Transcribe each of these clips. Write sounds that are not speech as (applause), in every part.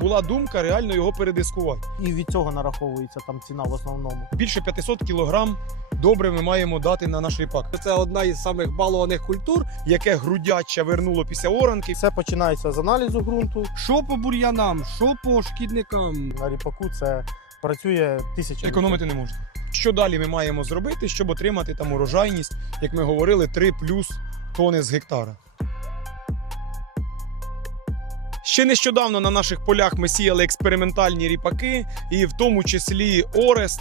була думка реально його передискувати. І від цього нараховується там ціна в основному. Більше 500 кілограм добре ми маємо дати на наш ріпак. Це одна із самих балованих культур, яке грудяча вернуло після оранки. Все починається з аналізу ґрунту. Що по бур'янам, що по шкідникам. На ріпаку це працює тисяча. Економити не можна. Що далі ми маємо зробити, щоб отримати там урожайність, як ми говорили, 3 плюс тони з гектара. Ще нещодавно на наших полях ми сіяли експериментальні ріпаки, і в тому числі Орест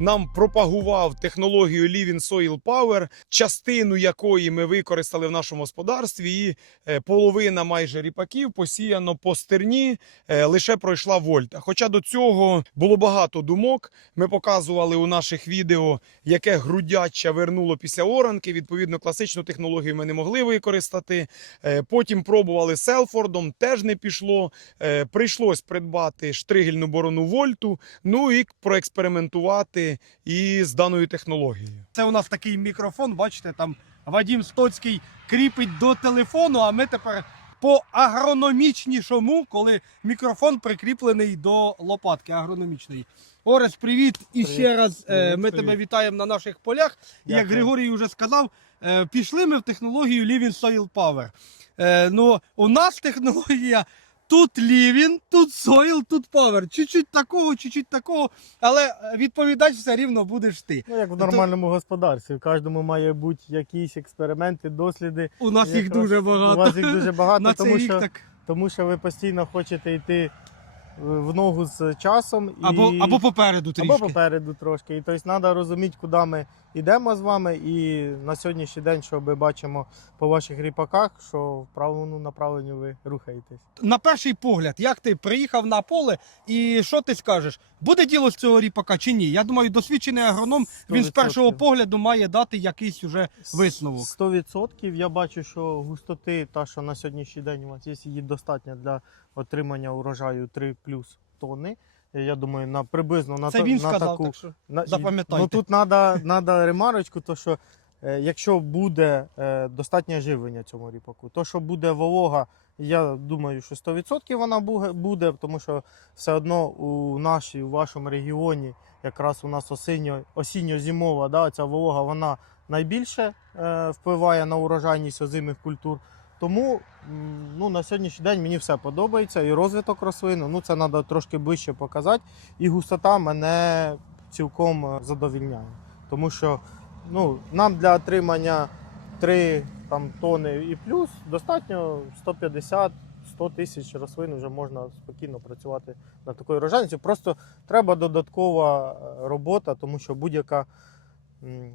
нам пропагував технологію Living Soil Power, частину якої ми використали в нашому господарстві. І е, половина майже ріпаків посіяно по стерні, е, лише пройшла вольта. Хоча до цього було багато думок. Ми показували у наших відео, яке грудяча вернуло після оранки. Відповідно, класичну технологію ми не могли використати. Е, Потім пробували селфордом, теж не пішло. Е, Прийшлось придбати штригельну борону вольту, ну і проекспериментувати і з даною технологією. Це у нас такий мікрофон, бачите, там Вадім Стоцький кріпить до телефону, а ми тепер по агрономічнішому, коли мікрофон прикріплений до лопатки агрономічної. Орес, привіт! І Привіт. ще раз е, Привіт, ми привіт. тебе вітаємо на наших полях. І як Григорій вже сказав, е, пішли ми в технологію Living Soil Power. Е, ну, у нас технологія (laughs) тут Living, тут Soil, тут Power. Чуть-чуть такого, чуть-чуть такого, але е, відповідач все рівно будеш ти. Ну, як в нормальному господарстві. В кожному має бути якісь експерименти, досліди. У нас їх дуже У багато. вас їх дуже багато, (laughs) На тому, що, так. тому що ви постійно хочете йти в ногу з часом. І... Або, або попереду трішки. Або попереду трошки. І тобто треба розуміти, куди ми йдемо з вами. І на сьогоднішній день, що ми бачимо по ваших ріпаках, що в правильному направленні ви рухаєтесь. На перший погляд, як ти приїхав на поле, і що ти скажеш? Буде діло з цього ріпака чи ні? Я думаю, досвідчений агроном він з першого погляду має дати якийсь уже висновок. 100% я бачу, що густоти, та що на сьогоднішній день у вас є, її достатньо для отримання урожаю 3 плюс тонни. Я думаю, на приблизно на, Це та- він на сказав, таку так що На- Запам'ятайте. Ну тут треба надо ремарочку, то що е, якщо буде е, достатнє живлення цьому ріпаку, то що буде волога, я думаю, що 100% вона буге- буде, тому що все одно у нашій, у вашому регіоні, якраз у нас осінньо, осінньо-зимова, да, ця волога вона найбільше е, впливає на урожайність озимих культур. Тому ну, на сьогоднішній день мені все подобається. І розвиток рослин, ну це треба трошки ближче показати. І густота мене цілком е, задовільняє. Тому що ну, нам для отримання 3 там, тони і плюс достатньо 150 100 тисяч рослин вже можна спокійно працювати на такою рожаністю. Просто треба додаткова е, робота, тому що будь-яка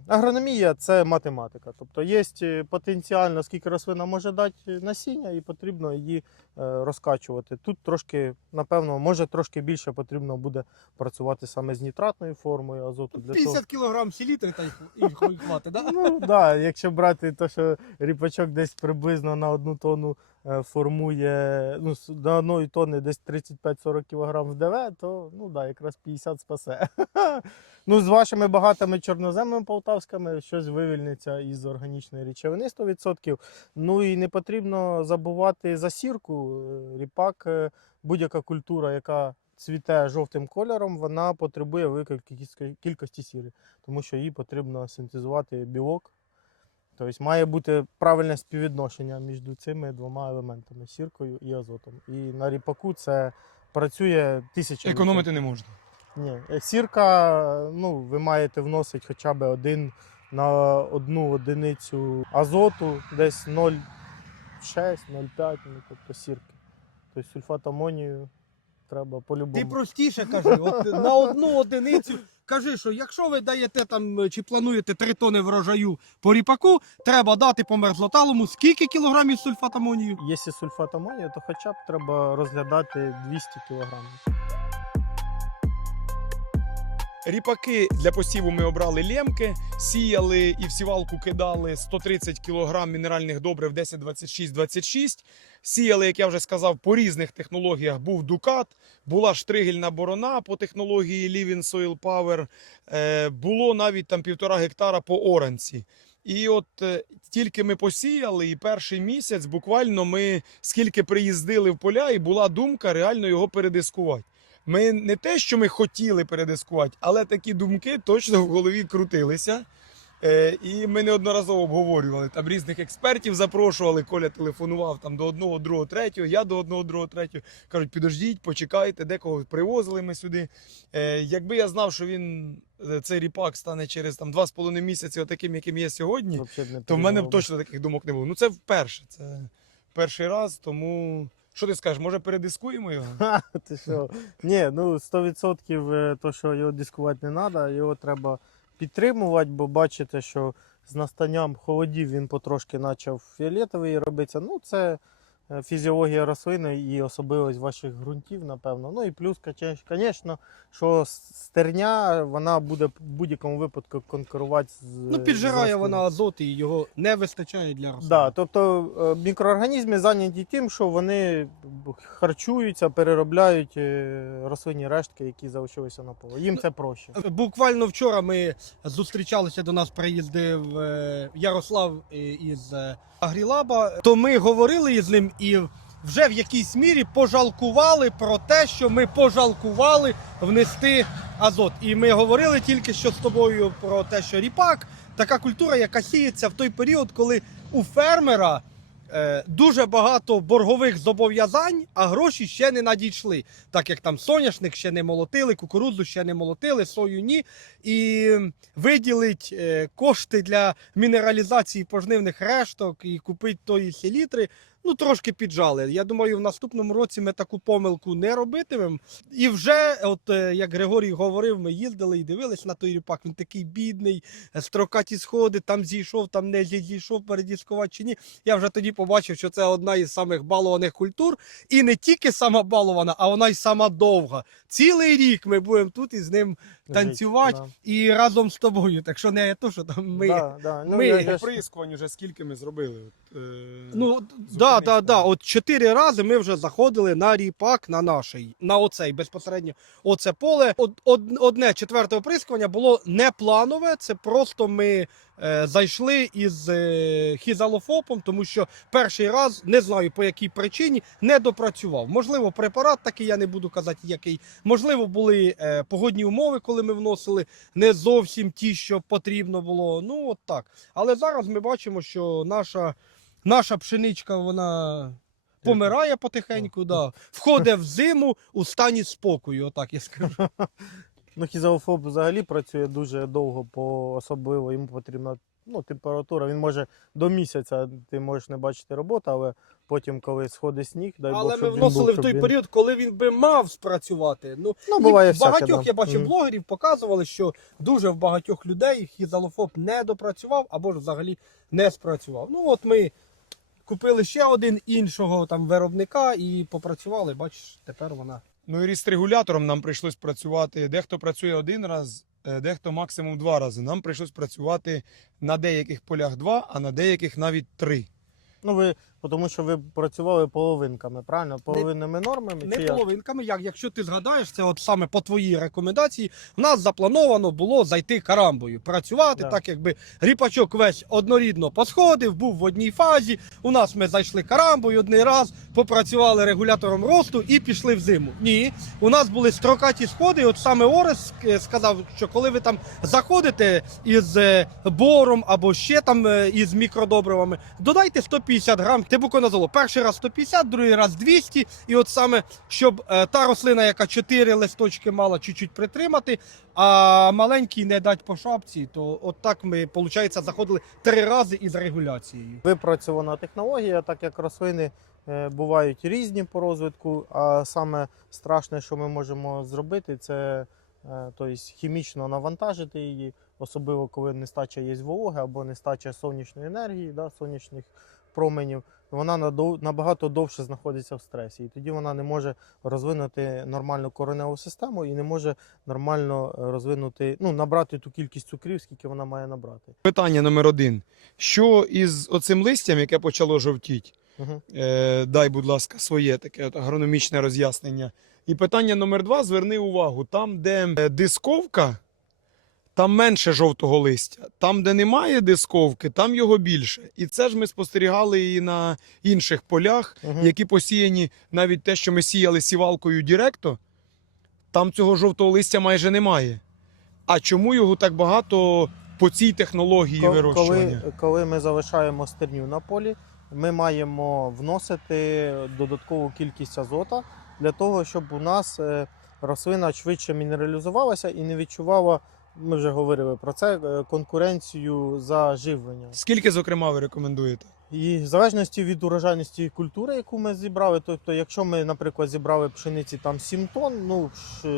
агрономія це математика. Тобто є потенціал, наскільки рослина може дати насіння, і потрібно її е, розкачувати. Тут трошки, напевно, може трошки більше потрібно буде працювати саме з нітратною формою азоту. Для того, 50 кілограм селітри та й і хватить, да? Ну так, да, якщо брати те, що ріпачок десь приблизно на одну тонну е, формує, ну, до одної тонни десь 35-40 кг в ДВ, то ну да, якраз 50 спасе. (laughs) ну, з вашими багатими чорноземами полтавськими щось вивільниться із органічної речовини 100%. Ну і не потрібно забувати за сірку. Е, Ріпак, е, будь-яка культура, яка цвіте жовтим кольором, вона потребує великої кількості сіри тому що їй потрібно синтезувати білок. Тобто має бути правильне співвідношення між цими двома елементами сіркою і азотом. І на ріпаку це працює тисяча. Економити не можна. Ні. Е, Сірка, ну, ви маєте вносити хоча б один на одну одиницю азоту, десь 0,6, 0,5, ну, тобто сірки. Тобто сульфат амонію треба по-любому. Ти простіше кажи, от на одну одиницю. Кажи, що якщо ви даєте там чи плануєте 3 тони врожаю по ріпаку, треба дати по мерзлоталому скільки кілограмів сульфат амонію? Якщо сульфат то хоча б треба розглядати 200 кг. Ріпаки для посіву ми обрали лємки, сіяли і в сівалку кидали 130 кг мінеральних добрив 10, 26, 26. Сіяли, як я вже сказав, по різних технологіях. Був дукат, була штригельна борона по технології Living Soil Power. Е, було навіть там півтора гектара по оранці. І от е, тільки ми посіяли, і перший місяць буквально ми скільки приїздили в поля, і була думка реально його передискувати. Ми не те, що ми хотіли передискувати, але такі думки точно в голові крутилися. Е, і ми неодноразово обговорювали там різних експертів запрошували. Коля телефонував там до одного, другого, третього. Я до одного, другого, третього. Кажуть, підождіть, почекайте, декого привозили ми сюди. Е, якби я знав, що він е, цей ріпак стане через там два з половиною місяці, отаким, яким є сьогодні, то в мене б точно таких думок не було. Ну це вперше. Це перший раз, тому що ти скажеш, може передискуємо його? (laughs) Ха, Ти що? Ні, ну 100% е, то, що його дискувати не треба, його треба підтримувати, бо бачите, що з настанням холодів він потрошки почав фіолетовий робитися. Ну, це фізіологія рослини і особливість ваших ґрунтів, напевно. Ну і плюс, звісно, що стерня вона буде в будь-якому випадку конкурувати з. Ну, піджирає вона азот і його не вистачає для рослин. Да, тобто е, мікроорганізми зайняті тим, що вони харчуються, переробляють е, рослинні рештки, які залишилися на полі. Їм це проще. Буквально вчора ми зустрічалися до нас, приїздив е, Ярослав е, із е, Агрілаба. То ми говорили із ним і вже в якійсь мірі пожалкували про те, що ми пожалкували внести азот. І ми говорили тільки що з тобою про те, що ріпак така культура, яка сіється в той період, коли у фермера. е, Дуже багато боргових зобов'язань, а гроші ще не надійшли так як там соняшник ще не молотили, кукурудзу ще не молотили, сою ні. І виділить е, кошти для мінералізації пожнивних решток і купити тої селітри. Ну, трошки піджали. Я думаю, в наступному році ми таку помилку не робитимемо. І вже, от е, як Григорій говорив, ми їздили і дивились на той ріпак. Він такий бідний, е, строкаті сходи, там зійшов, там не зійшов, передіскувати чи ні. Я вже тоді побачив, що це одна із самих балованих культур. І не тільки сама балована, а вона й сама довга. Цілий рік ми будемо тут із ним танцювати Да. і разом з тобою. Так що не то, що там ми. Да, да. Ну, ми- я, я ж- прискуванню вже скільки ми зробили. Е, Ну, да, да, да. От чотири рази ми вже заходили на ріпак на наший, на оцей безпосередньо оце поле. Од, од, одне четверте оприскування було не планове. Це просто ми е, зайшли із е, хізалофопом, тому що перший раз не знаю по якій причині не допрацював. Можливо, препарат такий, я не буду казати, який. Можливо, були е, погодні умови, коли ми вносили не зовсім ті, що потрібно було. Ну, от так. Але зараз ми бачимо, що наша, наша пшеничка, вона. Помирає потихеньку, да. входить в зиму у стані спокою, отак я скажу. (laughs) Ну, хізофоб взагалі працює дуже довго, по особливо йому потрібна ну, температура. Він може до місяця ти можеш не бачити роботу, але потім, коли сходить сніг, дай Але Бог, ми щоб він вносили був, в щоб той він- період, коли він би мав спрацювати. Ну, Ну, і буває всяке, багатьох да. я бачив Мгм. блогерів, показували, що дуже в багатьох людей хізалофоб не допрацював або ж взагалі не спрацював. Ну от ми купили ще один іншого там виробника і попрацювали. Бачиш, тепер вона. Ну і ріст-регулятором нам прийшлось працювати. Дехто працює один раз, е, дехто максимум два рази. Нам прийшлось працювати на деяких полях два, а на деяких навіть три. Ну, ви, тому що ви працювали половинками, правильно? Половинними нормами? Не чи як? половинками, як якщо ти згадаєш, це от саме по твоїй рекомендації, в нас заплановано було зайти карамбою, працювати, Да. так якби ріпачок весь однорідно посходив, був в одній фазі. У нас ми зайшли карамбою один раз, попрацювали регулятором росту і пішли в зиму. Ні, у нас були строкаті сходи. От саме Орес е, сказав, що коли ви там заходите із е, бором або ще там е, із мікродобривами, додайте 150 грам тибуконазолу. Перший раз 150, другий раз 200. І от саме, щоб е, та рослина, яка 4 листочки мала, чуть-чуть притримати, а маленький не дати по шапці, то от так ми, виходить, заходили три рази із регуляцією. Випрацьована технологія, так як рослини е, бувають різні по розвитку, а саме страшне, що ми можемо зробити, це е, тобто, хімічно навантажити її, особливо коли нестача є вологи або нестача сонячної енергії, да, сонячних променів. Вона набагато довше знаходиться в стресі, і тоді вона не може розвинути нормальну кореневу систему і не може нормально е, розвинути, ну, набрати ту кількість цукрів, скільки вона має набрати. Питання номер один. Що із оцим листям, яке почало жовтіти? Угу. Е, дай, будь ласка, своє таке агрономічне роз'яснення. І питання номер два: зверни увагу: там, де е, дисковка, там менше жовтого листя. Там, де немає дисковки, там його більше. І це ж ми спостерігали і на інших полях, Мгм. які посіяні навіть те, що ми сіяли сівалкою Діректо, там цього жовтого листя майже немає. А чому його так багато по цій технології Ко- вирощування? Коли, коли ми залишаємо стерню на полі, ми маємо вносити додаткову кількість азота для того, щоб у нас е, рослина швидше мінералізувалася і не відчувала, ми вже говорили про це, е, конкуренцію за живлення. Скільки, зокрема, ви рекомендуєте? І в залежності від урожайності культури, яку ми зібрали, тобто, якщо ми, наприклад, зібрали пшениці там 7 тонн, ну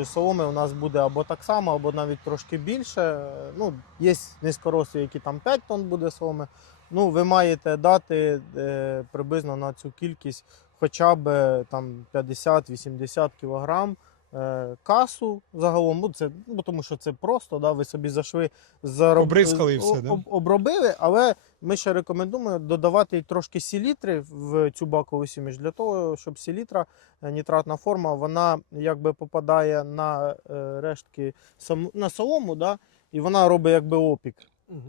соломи у нас буде або так само, або навіть трошки більше. Ну, є низькорослі, які там 5 тонн буде соломи. Ну, ви маєте дати е, приблизно на цю кількість хоча б е, там 50-80 кілограм. Е, Касу загалом, ну це ну, тому що це просто, да, ви собі зайшли зароб... Обризкали і все, да? обробили, але ми ще рекомендуємо додавати трошки селітри в цю бакову суміш для того, щоб селітра, е, нітратна форма, вона якби попадає на е, рештки на солому, да, і вона робить якби опік.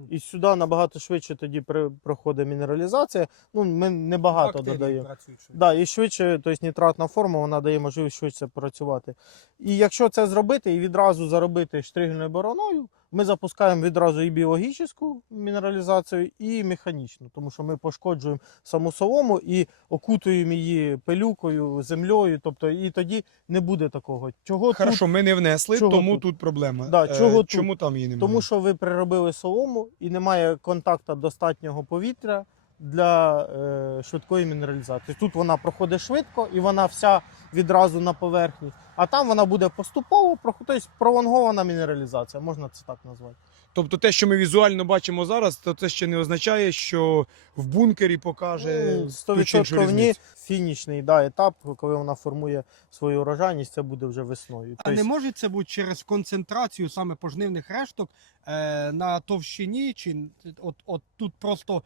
І сюди набагато швидше тоді проходить мінералізація. Ну, ми небагато додаємо. Да, і швидше, тобто нітратна форма, вона дає можливість швидше працювати. І якщо це зробити і відразу заробити штригельною бороною, ми запускаємо відразу і біологічну мінералізацію, і механічну, тому що ми пошкоджуємо саму солому і окутуємо її пилюкою, землею. Тобто, і тоді не буде такого. Чого тут? Ми не внесли, Чого тому тут? тут, проблема. Да, Е, чого тут? там її немає? Тому що ви приробили солому і немає контакту достатнього повітря для е, швидкої мінералізації. Тут вона проходить швидко і вона вся відразу на поверхні, а там вона буде поступово тобто пролонгована мінералізація, можна це так назвати. Тобто те, що ми візуально бачимо зараз, то це ще не означає, що в бункері покаже Ну, ту 100% ні. Фінішний да, етап, коли вона формує свою урожайність, це буде вже весною. А не Тобто, може це бути через концентрацію саме пожнивних решток е, на товщині, чи от, от тут просто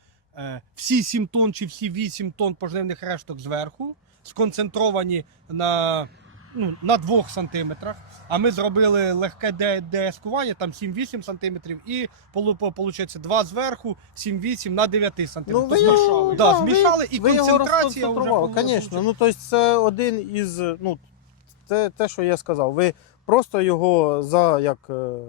всі 7 тонн чи всі 8 тонн пожнивних решток зверху, сконцентровані на, ну, на 2 сантиметрах, а ми зробили легке де- деескування, там 7-8 сантиметрів, і виходить 2 зверху, 7-8 на 9 сантиметрів. Ну, ви Тобто, його, да, ви- змішали, і ви його концентрація вже розконцентрували. Звісно, ну тобто це один із, ну, це те, що я сказав. Ви просто його за, як, е,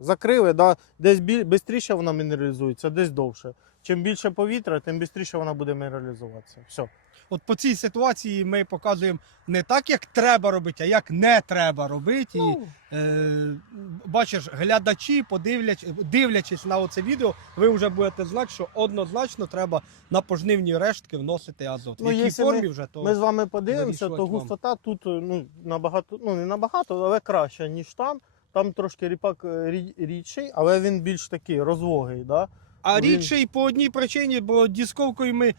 закрили, да, десь швидше вона мінералізується, десь довше. Чим більше повітря, тим швидше вона буде мінералізуватися. Все. От по цій ситуації ми показуємо не так, як треба робити, а як не треба робити. І Ну, е, бачиш, глядачі, подивляч, дивлячись на оце відео, ви вже будете знати, що однозначно треба на пожнивні рештки вносити азот. Ну, В якій якщо формі вже то Ми з вами подивимося, то вам. густота тут е, ну, набагато, ну не набагато, але краще, ніж там. Там трошки ріпак е, рідший, але він більш такий розвогий. Да? А рідше і по одній причині, бо дісковкою ми.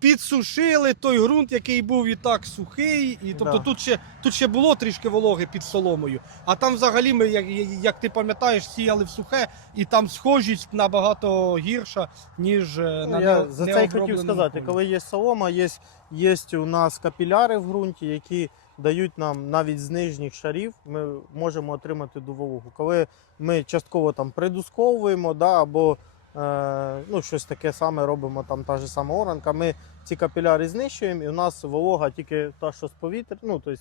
Підсушили той ґрунт, який був і так сухий, і тобто Да. тут ще тут ще було трішки вологи під соломою. А там взагалі ми, як, як ти пам'ятаєш, сіяли в сухе, і там схожість набагато гірша, ніж е, Ну, на я не- за це й хотів необробленому сказати, полі. коли є солома, є, є у нас капіляри в ґрунті, які дають нам навіть з нижніх шарів, ми можемо отримати дувологу. Коли ми частково там придусковуємо, да, або ну, щось таке саме робимо, там та ж сама оранка, ми ці капіляри знищуємо, і у нас волога тільки та, що з повітря, ну, тобто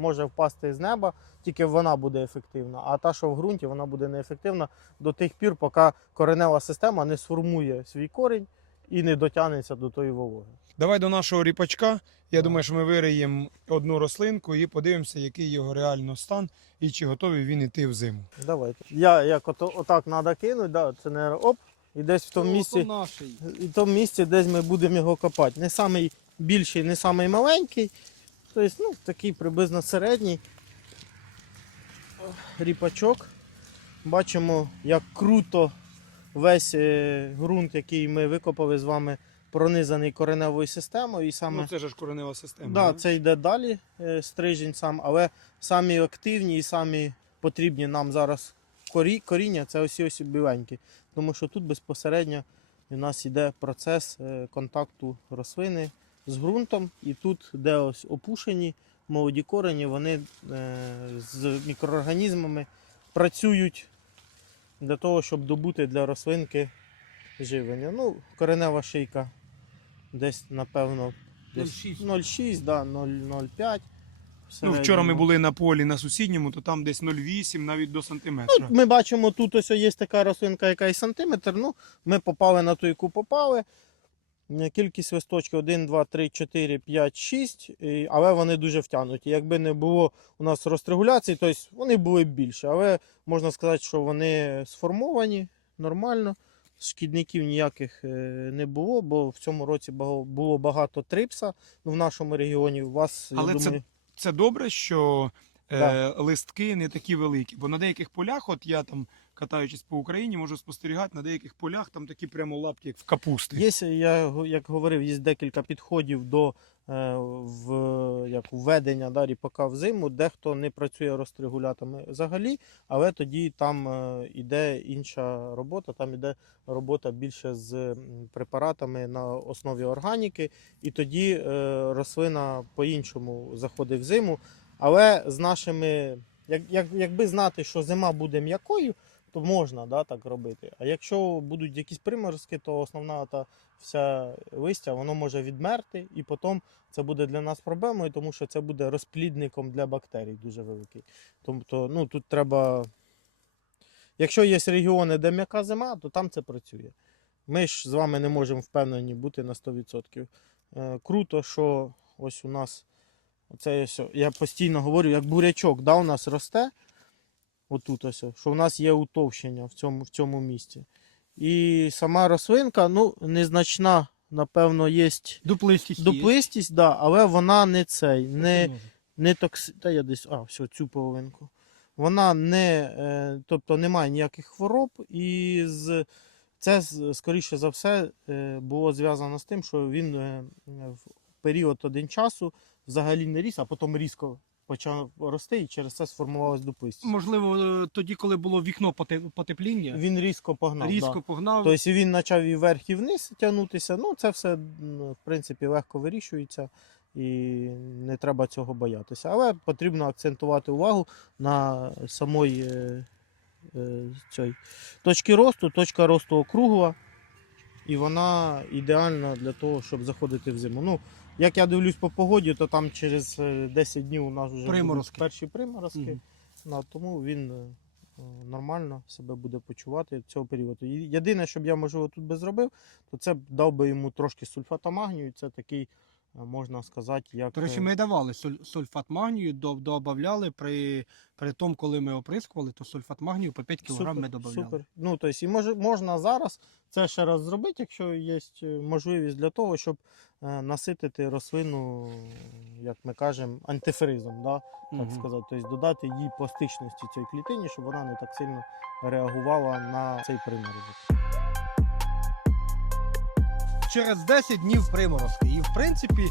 може впасти з неба, тільки вона буде ефективна. А та, що в ґрунті, вона буде неефективна до тих пір, поки коренева система не сформує свій корінь і не дотягнеться до тої вологи. Давай до нашого ріпачка. Я Так. думаю, що ми вириємо одну рослинку і подивимося, який його реально стан і чи готовий він іти в зиму. Давайте. Я як ото, отак треба кинути, да, це не оп, і десь в тому місці, то і в тому місці, десь ми будемо його копати. Не самий більший, не самий маленький. Тобто, ну, такий приблизно середній ріпачок. Бачимо, як круто весь е, ґрунт, який ми викопали з вами, пронизаний кореневою системою. І саме Ну, це ж коренева система. Да, це йде далі е, стрижень сам, але самі активні і самі потрібні нам зараз корі, коріння це ось ось біленькі. Тому що тут безпосередньо у нас йде процес е, контакту рослини з ґрунтом, і тут, де ось опушені молоді корені, вони з мікроорганізмами працюють для того, щоб добути для рослинки живлення. Ну, коренева шийка десь, напевно, десь 0,6. 0,6, да, 0,05. Ну, вчора ми були на полі на сусідньому, то там десь 0,8 навіть до сантиметра. Ми бачимо, тут ось є така рослинка, яка і сантиметр. Ну, ми попали на ту, яку попали. Е, Кількість листочків 1, 2, 3, 4, 5, 6, але вони дуже втягнуті. Якби не було у нас розрегуляції, то вони були б більше. Але можна сказати, що вони сформовані нормально. Шкідників ніяких е, не було, бо в цьому році було багато трипса ну, в нашому регіоні. У вас, Але я це думаю, Це добре, що е, листки не такі великі. Бо на деяких полях, от я там катаючись по Україні, можу спостерігати, на деяких полях там такі прямо лапки, як в капусти. Є, я як говорив, є декілька підходів до е, в, як, введення да, ріпака в зиму. Дехто не працює розрегулятами взагалі, але тоді там е, іде інша робота, там іде робота більше з препаратами на основі органіки, і тоді е, рослина по-іншому заходить в зиму. Але з нашими, як, як, якби знати, що зима буде м'якою, то можна да, так робити. А якщо будуть якісь приморозки, то основна та вся листя воно може відмерти, і потім це буде для нас проблемою, тому що це буде розплідником для бактерій дуже великий. Тобто, ну тут треба. Якщо є регіони, де м'яка зима, то там це працює. Ми ж з вами не можемо впевнені бути на 100%. Е, круто, що ось у нас оце я постійно говорю, як бурячок да, у нас росте. Отут ось, що в нас є утовщення в цьому, в цьому місці. І сама рослинка, ну, незначна, напевно, є Дуплистість. є. дуплистість, да, але вона не цей, не, не токси... Та я десь, а, все, цю половинку. Вона не, е, тобто немає ніяких хвороб, і з, це, скоріше за все, е, було зв'язано з тим, що він е, в період один часу взагалі не ріс, а потім різко почав рости, і через це сформувалась дуплистість. Можливо, е, тоді, коли було вікно поте- потепління, Він різко погнав. різко да. погнав. Тобто він почав і вверх, і вниз тягнутися. Ну, це все, м, в принципі, легко вирішується і не треба цього боятися. Але потрібно акцентувати увагу на самої е, е, цій точки росту. Точка росту округла, і вона ідеальна для того, щоб заходити в зиму. Ну, як я дивлюсь по погоді, то там через е, 10 днів у нас вже Приморозки. перші приморозки. Мгм. Ну, тому він е, е, нормально себе буде почувати цього періоду. Єдине, що б я можливо тут би зробив, то це б дав би йому трошки сульфата магнію. Це такий, е, можна сказати, як. До речі, е, ми давали соль- сульфат магнію, до- додавали при, при тому, коли ми оприскували, то сульфат магнію по 5 кг ми додавали. Супер. Ну, тобто, і може, можна зараз це ще раз зробити, якщо є е, можливість для того, щоб е, наситити рослину, як ми кажемо, антифризом. Да? так Мгм. сказати, тобто додати їй пластичності цій клітині, щоб вона не так сильно реагувала на цей приморозок. Через 10 днів приморозки. І в принципі,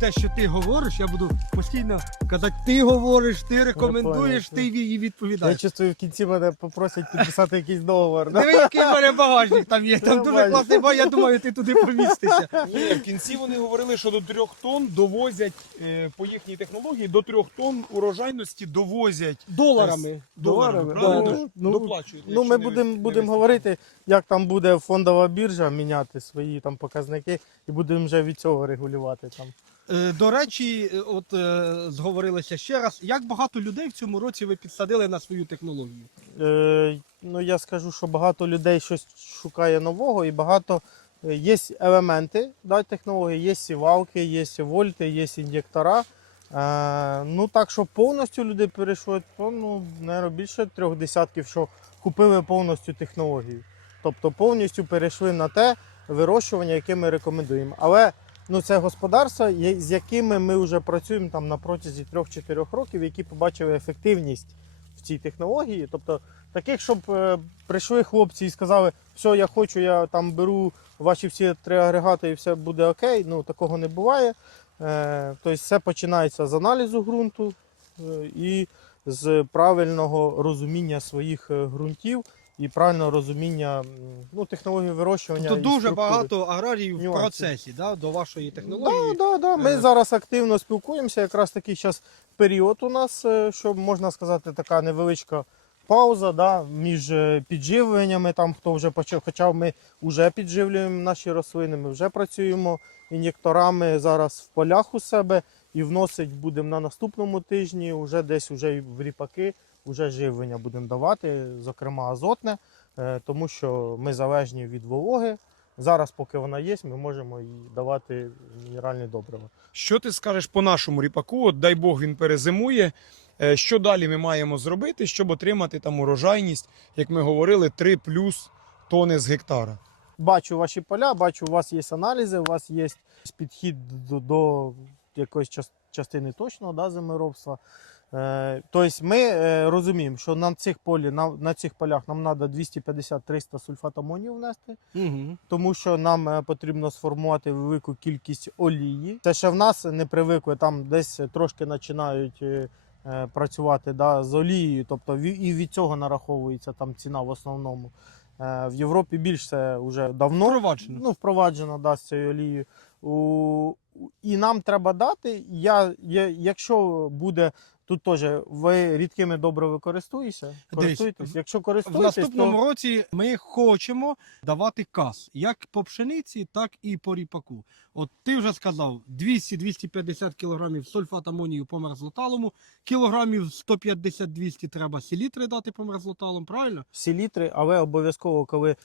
те, що ти говориш, я буду постійно казати, ти говориш, ти рекомендуєш, ти її Я відповідаєш. чувствую, в кінці мене попросять підписати якийсь договор. Диви, який в мене багажник там є. Там дуже класний багаж, я думаю, ти туди помістишся. Ні, в кінці вони говорили, що до трьох тонн довозять е, по їхній технології, до трьох тонн урожайності довозять Доларами. доларами, Да. правильно? Ну, Доплачують. Ну, ми будемо будем говорити, як там буде фондова біржа міняти свої там показники, і будемо вже від цього регулювати там. Е, До речі, е, от е, зговорилися ще раз. Як багато людей в цьому році ви підсадили на свою технологію? Е, ну, я скажу, що багато людей щось шукає нового, і багато є елементи да, технології, є сівалки, є вольти, є ін'єктора. Е, ну так, що повністю люди перейшли, то ну, наверное, більше трьох десятків, що купили повністю технологію. Тобто повністю перейшли на те вирощування, яке ми рекомендуємо. Але ну, це господарства, з якими ми вже працюємо там на протязі 3-4 років, які побачили ефективність в цій технології. Тобто таких, щоб е, прийшли хлопці і сказали, все, я хочу, я там беру ваші всі три агрегати і все буде окей. Ну такого не буває. Е, тобто все починається з аналізу ґрунту е, і з правильного розуміння своїх ґрунтів і правильного розуміння ну, технології вирощування. Тобто дуже багато аграріїв в Нюансів. процесі да, до вашої Да, технології. да, да. Ми Е. зараз активно спілкуємося. Якраз такий зараз період у нас, е, що можна сказати, така невеличка пауза да, між е, підживленнями, там хто вже почав, хоча ми вже підживлюємо наші рослини, ми вже працюємо ін'єкторами зараз в полях у себе і вносить будемо на наступному тижні, вже десь уже і в ріпаки, вже живлення будемо давати, зокрема азотне, е, тому що ми залежні від вологи. Зараз, поки вона є, ми можемо їй давати мінеральні добрива. Що ти скажеш по нашому ріпаку? От дай Бог він перезимує. Е, Що далі ми маємо зробити, щоб отримати там урожайність, як ми говорили, 3 плюс тони з гектара? бачу ваші поля, бачу, у вас є аналізи, у вас є підхід до, до якоїсь частини точного да, землеробства. Е, тобто ми е, розуміємо, що на цих полі, на, на цих полях нам треба 250-300 сульфат амонію внести, Угу. тому що нам е, потрібно сформувати велику кількість олії. Це ще в нас не привикли, там десь трошки починають працювати да, з олією, тобто і від цього нараховується там ціна в основному. Е, В Європі більш це вже давно Впроваджено. ну, впроваджено да, з цією олією. У- і нам треба дати. Я, я, якщо буде тут теж ви рідкими добре користуєшся, користуєтесь. Якщо В наступному то році ми хочемо давати кас як по пшениці, так і по ріпаку. От ти вже сказав 200-250 кілограмів сульфат амонію по мерзлоталому, кілограмів 150-200 треба селітри дати по мерзлоталам, правильно? всі літри, але обов'язково, коли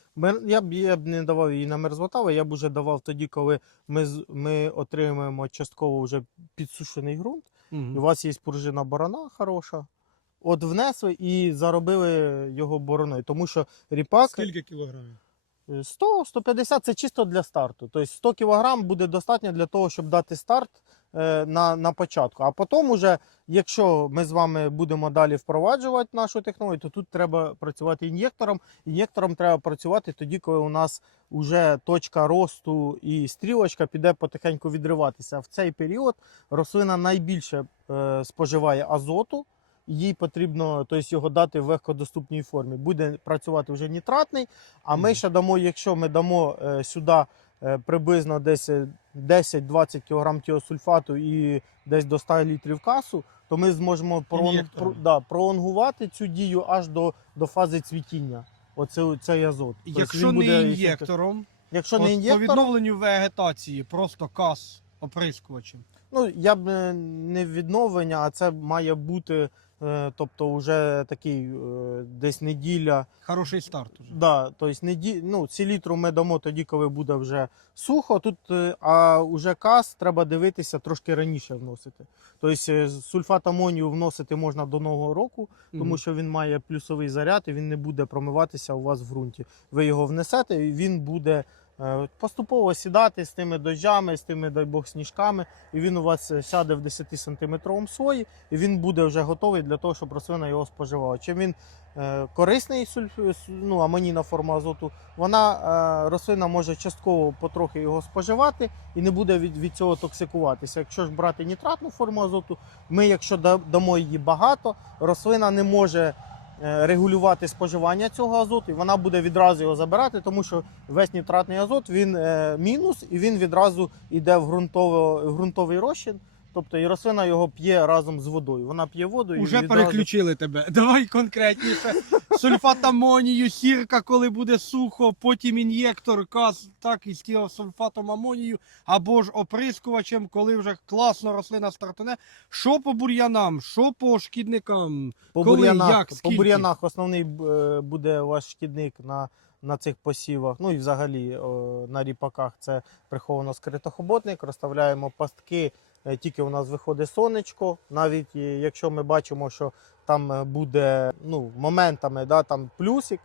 я б, я б не давав її на мерзлотаве, я б уже давав тоді, коли ми, ми отримаємо частково вже підсушений ґрунт. І у Угу. вас є пружина борона хороша. От внесли і заробили його бороною, тому що ріпак Скільки кілограмів? 100-150 це чисто для старту. Тобто 100 кг буде достатньо для того, щоб дати старт е, на, на початку. А потім, уже, якщо ми з вами будемо далі впроваджувати нашу технологію, то тут треба працювати ін'єктором. Ін'єктором треба працювати тоді, коли у нас вже точка росту і стрілочка піде потихеньку відриватися. В цей період рослина найбільше е, споживає азоту. Їй потрібно тобто, його дати в легкодоступній формі. Буде працювати вже нітратний, а ми ще дамо, якщо ми дамо е, сюди е, приблизно десь е, 10-20 кг тіосульфату і десь до 100 літрів касу, то ми зможемо пролонг, про, да, пролонгувати цю дію аж до, до фази цвітіння. Оце цей азот. Тобто Якщо він не ін'єктором, якщо не по відновленню вегетації, просто кас оприскувачем. Ну, я б е, не відновлення, а це має бути, е, тобто, вже такий е, десь неділя. Хороший старт уже. Да, тобто неді... ну, селітру ми дамо тоді, коли буде вже сухо. Тут, е, а вже кас треба дивитися трошки раніше вносити. Тобто е, сульфат амонію вносити можна до нового року, тому що він має плюсовий заряд і він не буде промиватися у вас в ґрунті. Ви його внесете, і він буде е, поступово сідати з тими дощами, з тими, дай Бог, сніжками, і він у вас е, сяде в 10 сантиметровому слої, і він буде вже готовий для того, щоб рослина його споживала. Чим він е, корисний ну, амонійна форма азоту, вона е, рослина може частково потрохи його споживати і не буде від, від цього токсикуватися. Якщо ж брати нітратну форму азоту, ми, якщо да- дамо її багато, рослина не може е, регулювати споживання цього азоту, і вона буде відразу його забирати, тому що весь нітратний азот він е, мінус, і він відразу йде в ґрунтовий розчин. Тобто і рослина його п'є разом з водою. Вона п'є воду і Уже відразу... переключили тебе. (laughs) Давай конкретніше. Сульфат амонію, сірка, коли буде сухо, потім ін'єктор, каз, так і з сульфатом амонію, або ж оприскувачем, коли вже класно рослина стартане. Що по бур'янам, що по шкідникам? По Коли, бур'янах, як, по скільки? бур'янах основний е, буде ваш шкідник на, на цих посівах. Ну і взагалі на ріпаках це приховано скритохоботник. Розставляємо пастки. Е, Тільки у нас виходить сонечко. Навіть е, якщо ми бачимо, що там е, буде ну, моментами да, там плюсик,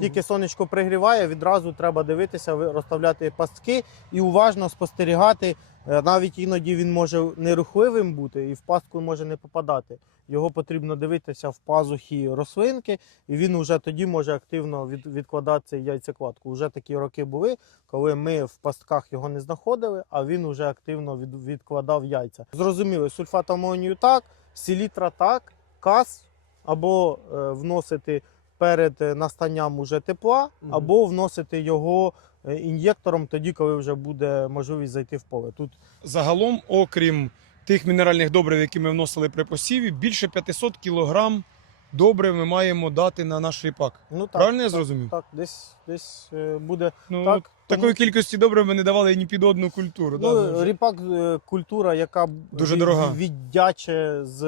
тільки сонечко пригріває, відразу треба дивитися, ви- розставляти пастки і уважно спостерігати. Навіть іноді він може нерухливим бути і в пастку може не попадати. Його потрібно дивитися в пазухі рослинки, і він вже тоді може активно від, відкладати яйцекладку. Уже такі роки були, коли ми в пастках його не знаходили, а він вже активно від, відкладав яйця. Зрозуміло, сульфат амонію так, селітра так, кас або е, вносити перед е, настанням уже тепла, Мгм. або вносити його е, ін'єктором тоді, коли вже буде можливість зайти в поле. Тут Загалом, окрім тих мінеральних добрив, які ми вносили при посіві, більше 500 кілограм добрив ми маємо дати на наш ріпак. Ну, так, Правильно я так, зрозумів? Так, десь, десь е, буде. Ну, Так, такої тому- кількості добрив ми не давали ні під одну культуру. да, Ну, вже- ріпак е, культура, яка б Дуже від- дорога. віддяче з,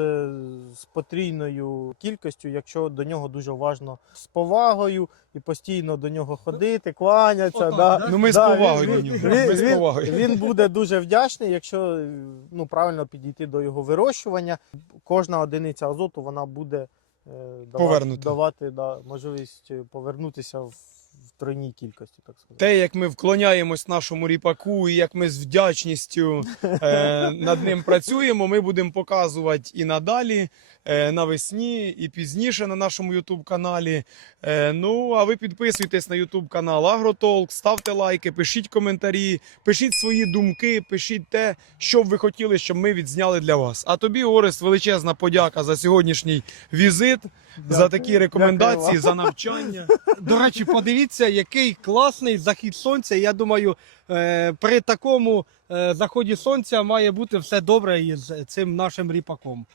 з потрійною кількістю, якщо до нього дуже уважно з повагою і постійно до нього ходити, кланятися. Отак, да. да? Ну, ми з повагою він- до нього. він- Ми з повагою. Він буде дуже вдячний, якщо е, ну, правильно підійти до його вирощування. Кожна одиниця азоту вона буде е, давати, давати да, можливість е, повернутися в, в тройній кількості, так сказати. Те, як ми вклоняємось нашому ріпаку, і як ми з вдячністю е, над ним працюємо, ми будемо показувати і надалі, е, навесні, і пізніше на нашому Ютуб каналі. Е, ну, а ви підписуйтесь на Ютуб канал Агротолк, ставте лайки, пишіть коментарі, пишіть свої думки, пишіть те, що б ви хотіли, щоб ми відзняли для вас. А тобі, Орест, величезна подяка за сьогоднішній візит, за такі рекомендації, за навчання. До речі, подивіться, який класний захід сонця. Я думаю, е, при такому е, заході сонця має бути все добре із цим нашим ріпаком.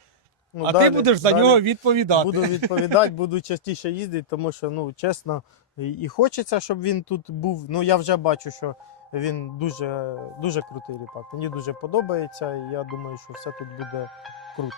Ну, а далі- ти будеш за далі нього відповідати. Буду відповідати, буду частіше їздити, тому що, ну, чесно, і і хочеться, щоб він тут був. Ну, я вже бачу, що він дуже, дуже крутий ріпак. Мені дуже подобається, і я думаю, що все тут буде круто.